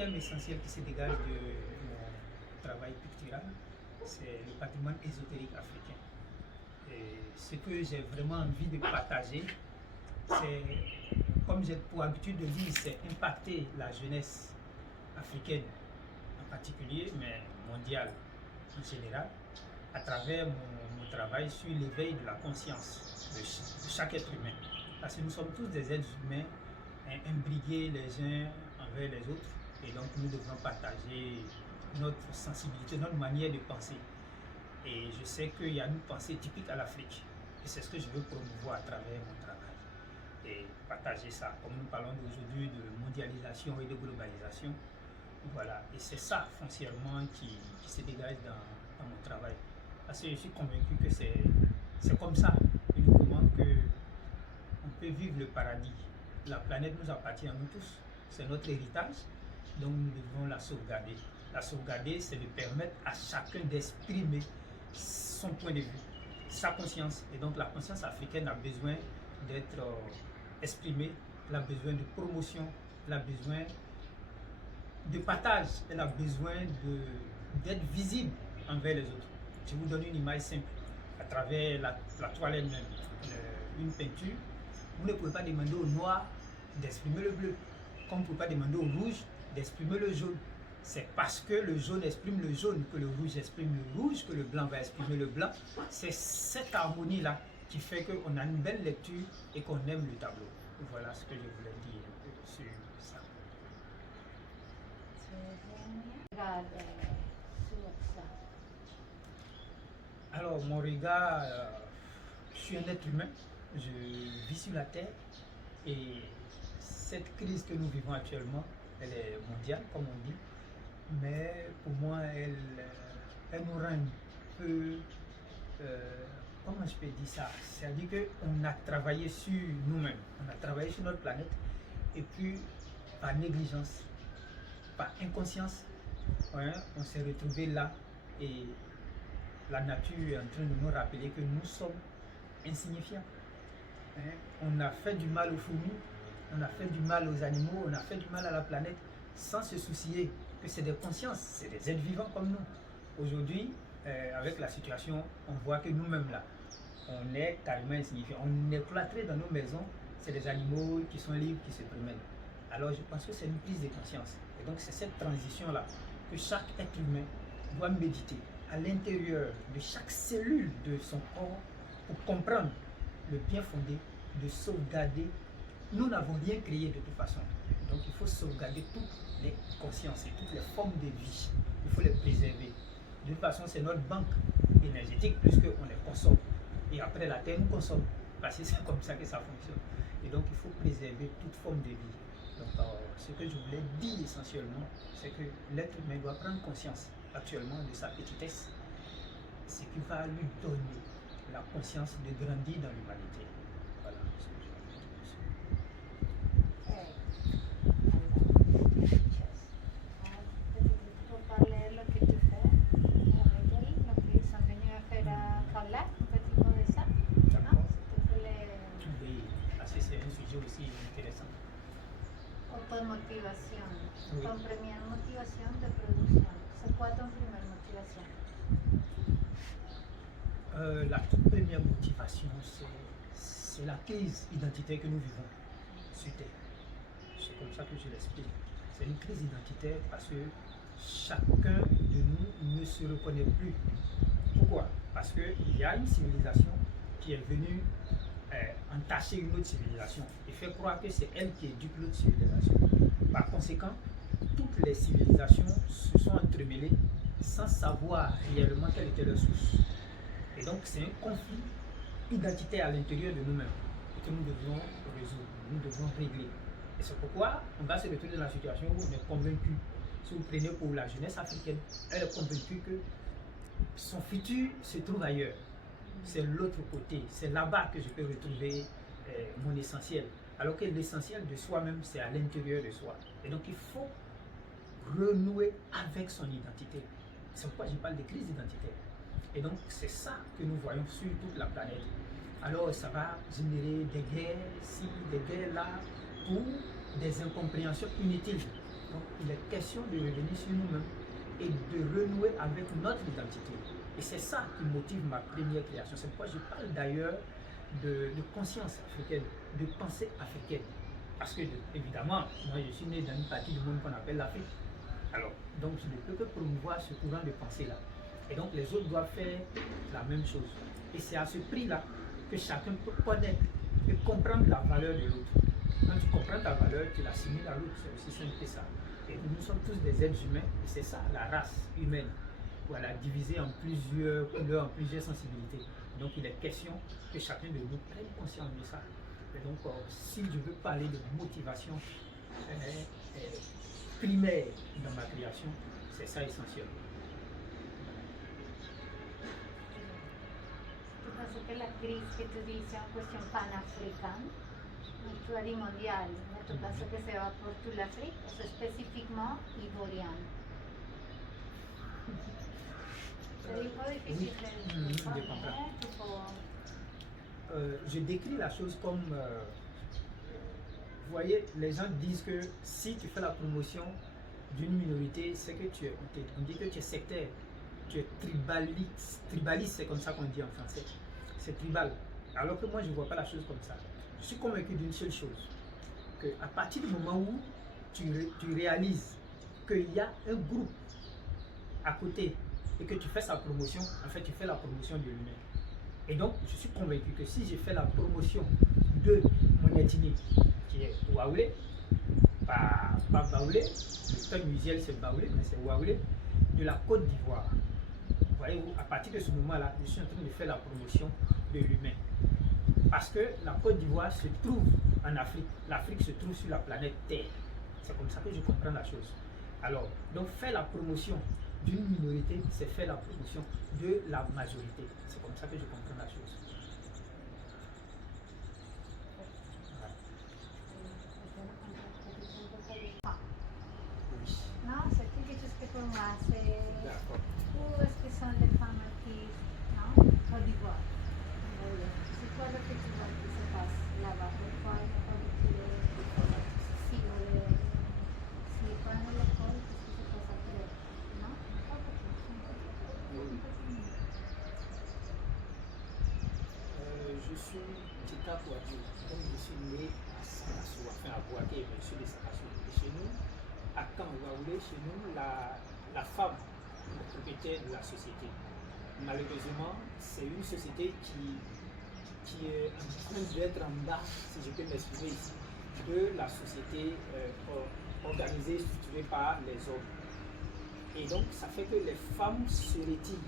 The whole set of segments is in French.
thème essentiel qui se dégage de mon travail pictural, c'est le patrimoine ésotérique africain. Et ce que j'ai vraiment envie de partager, c'est, comme j'ai pour habitude de dire, c'est impacter la jeunesse africaine en particulier, mais mondiale en général, à travers mon travail sur l'éveil de la conscience de chaque être humain. Parce que nous sommes tous des êtres humains imbriqués les uns envers les autres, et donc nous devons partager notre sensibilité, notre manière de penser. Et je sais qu'il y a une pensée typique à l'Afrique, et c'est ce que je veux promouvoir à travers mon travail. Et partager ça, comme nous parlons aujourd'hui de mondialisation et de globalisation, voilà, et c'est ça foncièrement qui se dégage dans mon travail. Parce que je suis convaincu que c'est comme ça, uniquement que on peut vivre le paradis. La planète nous appartient à nous tous, c'est notre héritage, donc nous devons la sauvegarder. La sauvegarder, c'est de permettre à chacun d'exprimer son point de vue, sa conscience. Et donc la conscience africaine a besoin d'être exprimée, elle a besoin de promotion, elle a besoin de partage, elle a besoin d'être visible envers les autres. Je vous donne une image simple, à travers la toile elle-même, une peinture. Vous ne pouvez pas demander au noir d'exprimer le bleu, comme vous ne pouvez pas demander au rouge d'exprimer le jaune. C'est parce que le jaune exprime le jaune que le rouge exprime le rouge, que le blanc va exprimer le blanc. C'est cette harmonie-là qui fait qu'on a une belle lecture et qu'on aime le tableau. Voilà ce que je voulais dire sur ça. Alors, mon regard, je suis un être humain, je vis sur la Terre, et cette crise que nous vivons actuellement, elle est mondiale, comme on dit, mais pour moi, elle nous rend un peu, comment je peux dire ça? C'est-à-dire qu'on a travaillé sur nous-mêmes, on a travaillé sur notre planète, et puis par négligence, par inconscience, hein, on s'est retrouvé là, et la nature est en train de nous rappeler que nous sommes insignifiants. Hein? On a fait du mal aux fourmis, on a fait du mal aux animaux, on a fait du mal à la planète sans se soucier que c'est des consciences, c'est des êtres vivants comme nous. Aujourd'hui, avec la situation, on voit que nous-mêmes là, on est carrément insignifiants. On est cloîtrés dans nos maisons, c'est des animaux qui sont libres, qui se promènent. Alors je pense que c'est une prise de conscience. Et donc c'est cette transition-là que chaque être humain doit méditer à l'intérieur de chaque cellule de son corps pour comprendre le bien fondé de sauvegarder. Nous n'avons rien créé de toute façon. Donc il faut sauvegarder toutes les consciences et toutes les formes de vie. Il faut les préserver. De toute façon, c'est notre banque énergétique puisqu'on les consomme. Et après la Terre nous consomme. Parce que c'est comme ça que ça fonctionne. Et donc il faut préserver toute forme de vie. Donc ce que je voulais dire essentiellement, c'est que l'être humain doit prendre conscience actuellement de sa petitesse, ce qui va lui donner la conscience de grandir dans l'humanité. Voilà ce que je veux dire. Pour parler lo que tu fais avec elle, lo que ils sont venus à faire à Kaolack, un petit peu de ça. D'accord. Oui, parce que c'est un sujet aussi intéressant. Automotivation. Oui. Ton première motivation de production. C'est quoi ton première motivation? La toute première motivation, c'est la crise identitaire que nous vivons sur Terre. C'est comme ça que je l'explique. C'est une crise identitaire parce que chacun de nous ne se reconnaît plus. Pourquoi? Parce qu'il y a une civilisation qui est venue entacher une autre civilisation et fait croire que c'est elle qui éduque l'autre civilisation. Par conséquent, toutes les civilisations se sont entremêlées sans savoir réellement quelle était leur source. Et donc c'est un conflit identitaire à l'intérieur de nous-mêmes et que nous devons résoudre, nous devons régler. Et c'est pourquoi on va se retrouver dans la situation où on est convaincu. Si vous prenez pour la jeunesse africaine, elle est convaincue que son futur se trouve ailleurs. C'est l'autre côté, c'est là-bas que je peux retrouver mon essentiel. Alors que l'essentiel de soi-même, c'est à l'intérieur de soi. Et donc il faut renouer avec son identité. C'est pourquoi je parle de crise identitaire. Et donc c'est ça que nous voyons sur toute la planète. Alors ça va générer des guerres ici, des guerres là, pour des incompréhensions inutiles. Donc il est question de revenir sur nous-mêmes et de renouer avec notre identité. Et c'est ça qui motive ma première création. C'est pourquoi je parle d'ailleurs de conscience africaine, de pensée africaine. Parce que, évidemment, moi je suis né dans une partie du monde qu'on appelle l'Afrique. Alors, donc je ne peux que promouvoir ce courant de pensée-là. Et donc les autres doivent faire la même chose. Et c'est à ce prix-là que chacun peut connaître et comprendre la valeur de l'autre. Quand tu comprends ta valeur, tu l'assimiles à l'autre. C'est aussi simple que ça. Et nous sommes tous des êtres humains, et c'est ça la race humaine. Voilà, divisée en plusieurs couleurs, en plusieurs sensibilités. Donc il est question que chacun de nous prenne conscience de ça. Et donc si je veux parler de motivation primaire dans ma création, c'est ça essentiel. Tu penses que la crise que tu dis c'est une question panafricaine, tu as dit mondiale, mais tu penses que se va pour toute l'Afrique, ou spécifiquement ivoirienne? C'est un peu difficile de comprendre. Je décris la chose comme, vous voyez, les gens disent que si tu fais la promotion d'une minorité, c'est que on dit que tu es sectaire, tu es tribaliste, c'est comme ça qu'on dit en français, c'est tribal. Alors que moi je ne vois pas la chose comme ça. Je suis convaincu d'une seule chose, qu'à partir du moment où tu réalises qu'il y a un groupe à côté et que tu fais sa promotion, en fait tu fais la promotion de l'humain. Et donc je suis convaincu que si je fais la promotion de mon ethnie, qui est Waoulé, pas Baoulé, le terme usuel c'est Baoulé, mais c'est Waoulé, de la Côte d'Ivoire. Vous voyez, à partir de ce moment-là, je suis en train de faire la promotion de l'humain. Parce que la Côte d'Ivoire se trouve en Afrique, l'Afrique se trouve sur la planète Terre. C'est comme ça que je comprends la chose. Alors, donc faire la promotion d'une minorité, c'est faire la promotion de la majorité. C'est comme ça que je comprends la chose. Non, c'est quelque chose que pour moi, c'est où est-ce que sont les femmes artistes, non? Côte d'Ivoire. C'est quoi le que tu vois qui se passe là-bas? Pourquoi il n'y a pas de si pas dans l'école, qu'est-ce qui se passe après? Non? Pas beaucoup. Je suis Tita Kouadjou, donc je suis né à Sakassou, enfin à Bouaké, mais je suis de Sakassou. Et chez nous, à Kangaoulé, chez nous, la femme est le propriétaire de la société. Malheureusement, c'est une société qui est en train d'être en bas, si je peux m'exprimer ici, de la société organisée, structurée par les hommes. Et donc, ça fait que les femmes se retirent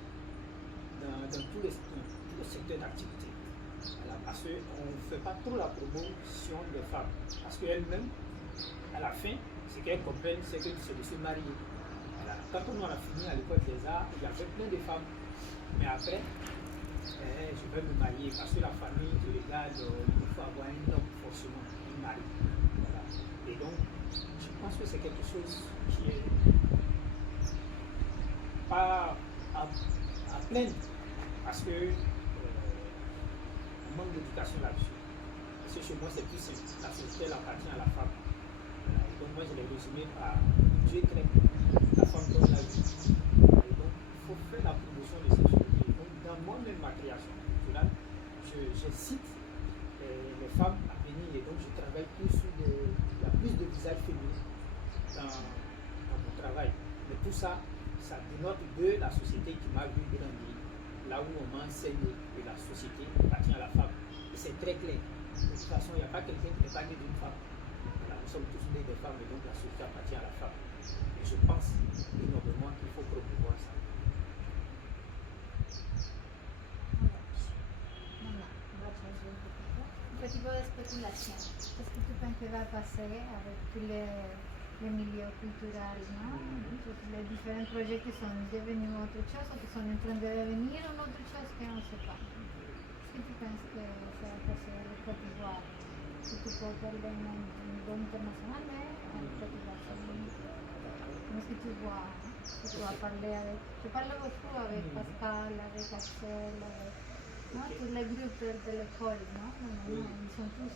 dans tous les secteurs d'activité. Voilà, parce qu'on ne fait pas trop la promotion des femmes. Parce qu'elles-mêmes, à la fin, ce qu'elles comprennent, c'est que c'est de se marier. Voilà. Quand on a fini à l'école des arts, il y avait plein de femmes. Mais après, je vais me marier parce que la famille te regarde, il faut avoir un homme forcément, un mari. Voilà. Et donc, je pense que c'est quelque chose qui est pas à plaindre parce que on manque d'éducation là-dessus. Parce que chez moi, c'est plus simple. La société elle appartient à la femme. Voilà. Et donc, moi, je l'ai résumé par Dieu crée la femme comme la vie. Et donc, il faut faire la promotion de cette chose. Donc, dans moi-même, ma création culturelle, je cite les femmes à venir. Et donc, je travaille plus sur il y a plus de visages féminins dans mon travail. Mais tout ça, ça dénote de la société qui m'a vu grandir. Là où on m'enseigne que la société appartient à la femme. Et c'est très clair. De toute façon, il n'y a pas quelqu'un qui n'est pas né d'une femme. Voilà, nous sommes tous nés des femmes et donc la société appartient à la femme. Et je pense énormément qu'il faut promouvoir ça. Un petit peu de spéculation. Qu'est-ce que tu penses qui va passer avec tous les milieux culturels, non? Tous les différents projets qui sont devenus autre chose ou qui sont en train de devenir une autre chose qu'on ne sait pas. Qu'est-ce que tu penses que ça va passer avec Côte d'Ivoire? Si tu peux parler au niveau international, mais avec Côte d'Ivoire, comment est-ce que tu vois? Si tu vas parler avec... Tu parles beaucoup avec Pascal, avec Axel, avec... Non, tous les groupes de l'école, non? Ils sont tous